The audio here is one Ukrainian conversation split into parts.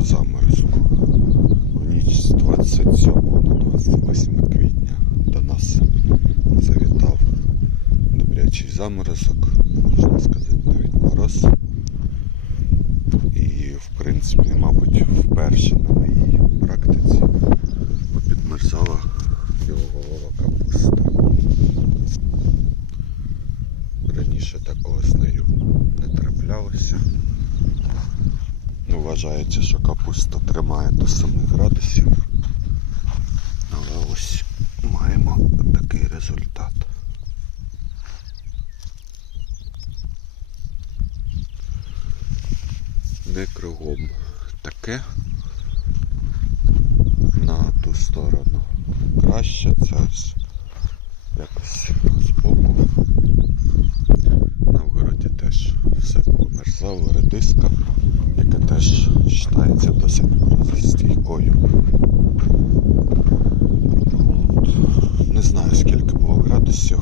про заморозку. У ніч з 27 на 28 квітня до нас завітав добрячий заморозок, можна сказати, навіть мороз. І в принципі, мабуть, вперше на моїй Вважається, що капуста тримає до 7 градусів. Але ось маємо такий результат. Не кругом таке. На ту сторону краще це ось якось збоку. На вгороді теж все померзало, редиска, теж вважається досить морозостійкою. Не знаю скільки було градусів,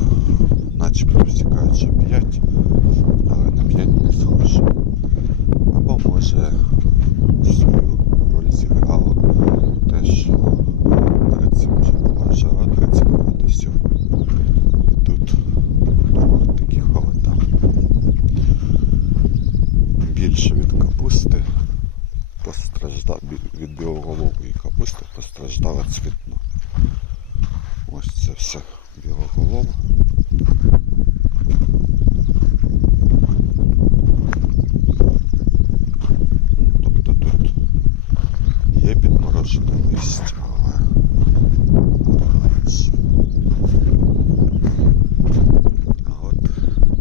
начебто всікають, що 5, але на 5 не схоже. Або може свою роль зіграло те, що перед цим вже була жара 30 градусів. І тут трохи такі холода. Більше від капусти постраждав від білоголової капусти постраждала цвітно. Ось це все білоголова. Ну, Тобто тут є підморожене листя, але ось. а от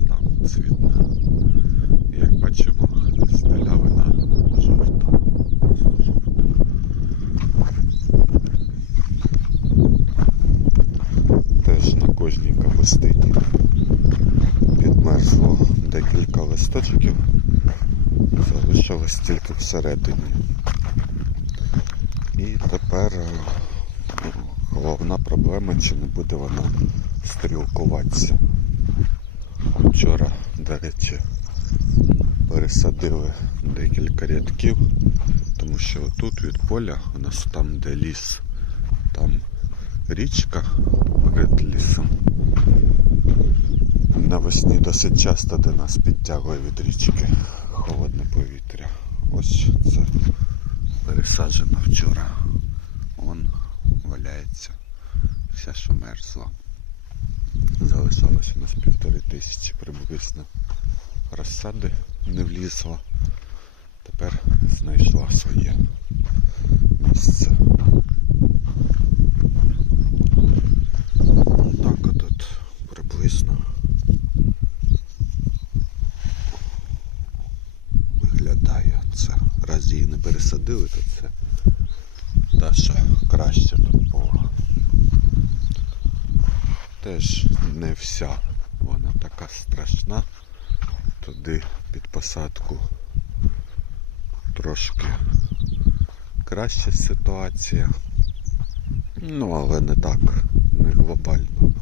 там цвітна. Як бачимо, стелявина жовта. Просто жовта. Теж на кожній капустині підмерзло декілька листочків. Залишилось тільки всередині. І тепер е, головна проблема, чи не буде вона стрілкуватися. Вчора, до речі, пересадили декілька рядків, тому що тут від поля у нас там, де ліс, там річка перед лісом. Навесні досить часто до нас підтягує від річки холодне повітря. Ось це пересаджено вчора. Он валяється. Все, що мерзло. Залишалося у нас півтори тисячі приблизно розсади не влізла. Тепер знайшла своє місце. Так отут приблизно виглядає це. Раз її не пересадили, то це та що краще тут була. Теж не вся вона така страшна. Туди під посадку трошки краща ситуація. Ну, але не так, не глобально.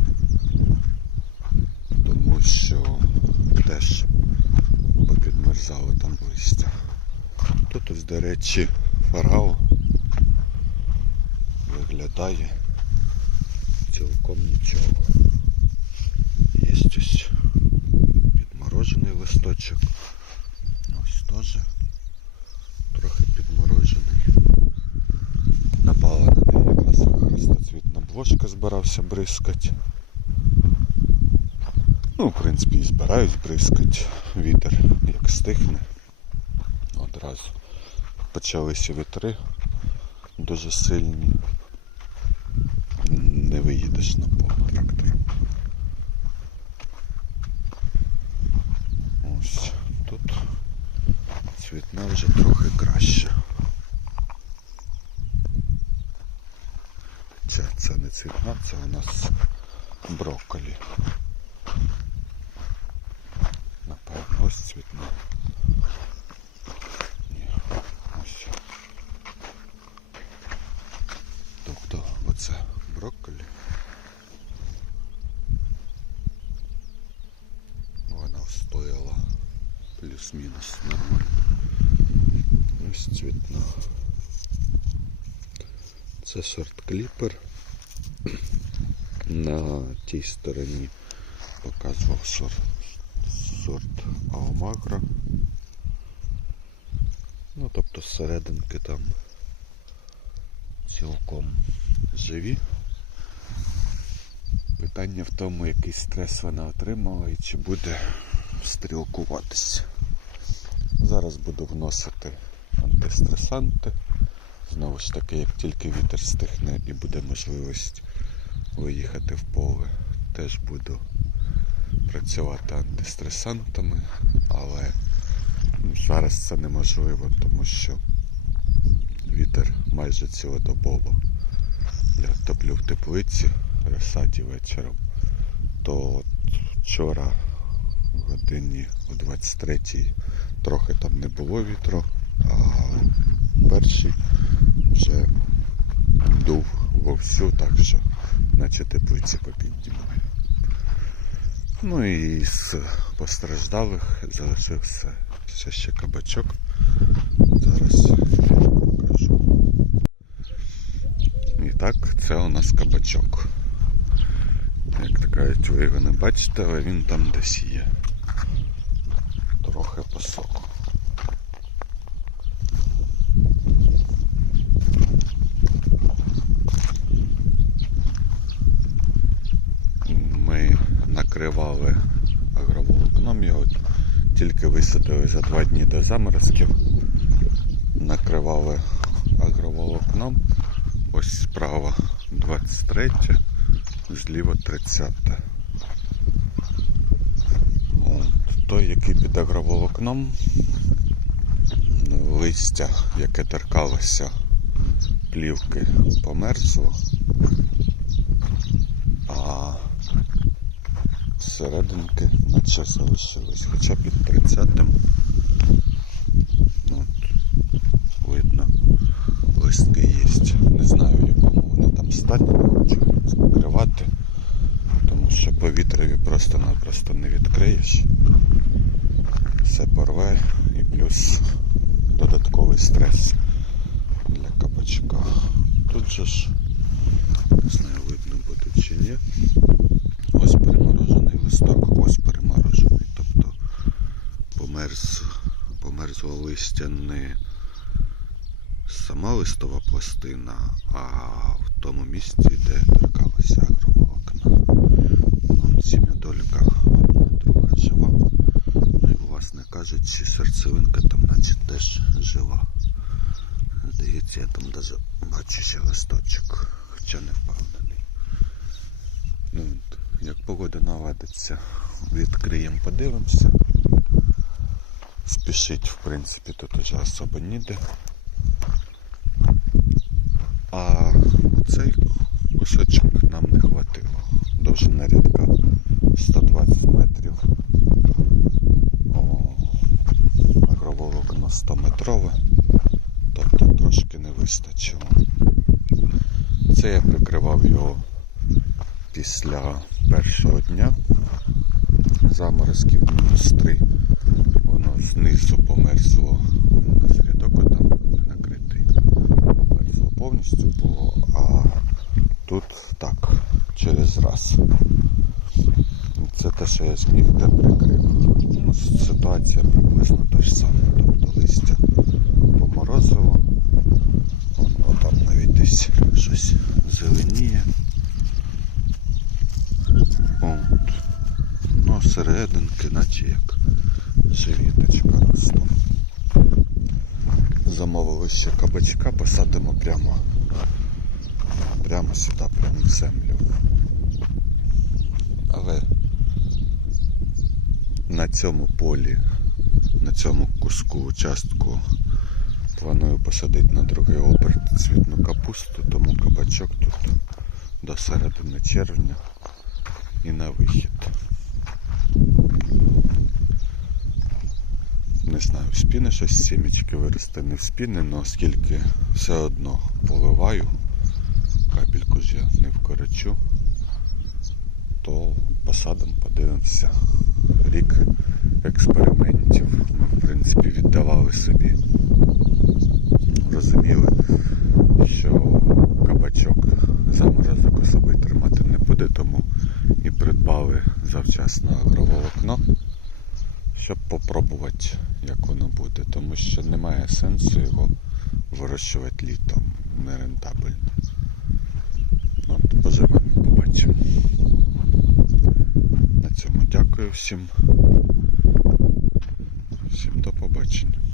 Тому що теж попідмерзало там листя. Тут ось, до речі, фарау виглядає цілком нічого. Є ось підморожений листочок. Ось теж трохи підморожений. Напала на неї якраз хрестоцвітна блошка збирався бризкати. Ну, в принципі, і збираюсь бризкати. Вітер як стихне. Одразу почалися вітри дуже сильні. Не виїдеш на поле трактором. Ось тут цвітна вже трохи краще. Це, це не цвітна, це у нас брокколі. Напевно, ось цвітна. Ні, ось. Тобто оце брокколі. Вона плюс-мінус нормально. Ось цвітна. Це сорт кліпер. На тій стороні показував сорт, сорт Аомагро. Ну, тобто зсерединки там цілком живі. Питання в тому, який стрес вона отримала і чи буде стрілкуватися. Зараз буду вносити антистресанти. Знову ж таки, як тільки вітер стихне і буде можливість виїхати в поле, теж буду працювати антистресантами, але зараз це неможливо, тому що вітер майже цілодобово. Я топлю в теплиці розсаді вечором, то от вчора годині о 23-й трохи там не було вітру, а перший вже дув вовсю, так що наче теплиці попіднімаю. Ну і з постраждалих залишився ще ще кабачок. Зараз покажу. І так, це у нас кабачок. Як кажуть, ви його не бачите, але він там десь є. Трохи посоку. Ми накривали агроволокном його, тільки висадили за два дні до заморозків. Накривали агроволокном. Ось справа 23, зліва 30. Той, який під агроволокном, листя, яке торкалося плівки, померзло, а серединки наче залишились, хоча під 30-м. От, видно, листки є. Не знаю, в якому вони там стані, не хочу закривати, тому що повітряві просто-напросто не відкриєш. Все порве і плюс додатковий стрес для кабачка. Тут же ж, не знаю, видно буде чи ні. Ось переморожений листок, ось переморожений. Тобто померз, померзло листя не сама листова пластина, а в тому місці, де торкалася агроволокна. Вон сім'ядолька одна, друга жива. Ну і, власне серцевинка там наче теж жива. Здається, я там навіть бачу ще листочок, хоча не впевнений. Ну, як погода наладиться, відкриємо, подивимося. Спішить, в принципі, тут уже особо ніде. А цей кусочок нам не хватило. Довжина рядка 120 метрів. О, агроволокно 100 метрове. Тобто трошки не вистачило. Це я прикривав його після першого дня заморозків мінус 3. Воно знизу померзло. У нас рядок отам не накритий. Померзло повністю було, а тут так, через раз. Це те, що я зміг де прикрив. Ну, ситуація приблизно та ж сама. Тобто листя поморозило. Воно там навіть десь щось зеленіє. От. Ну, серединки, наче як живіточка росте. Замовили ще кабачка, посадимо прямо, прямо сюди, прямо в землю. Але на цьому полі, на цьому куску участку планую посадити на другий оберт цвітну капусту, тому кабачок тут до середини червня і на вихід. Не знаю, вспіне щось сімечки виросте, не вспіне, але оскільки все одно поливаю, капельку ж я не вкорочу, то посадимо, подивимося рік експериментів. Ми в принципі віддавали собі. Розуміли, що кабачок заморозок особи тримати не буде, тому і придбали завчасно агроволокно, щоб попробувати, як воно буде, тому що немає сенсу його вирощувати літом нерентабельно. Ну, от, поживемо, побачимо. На цьому дякую всім. Всім до побачення.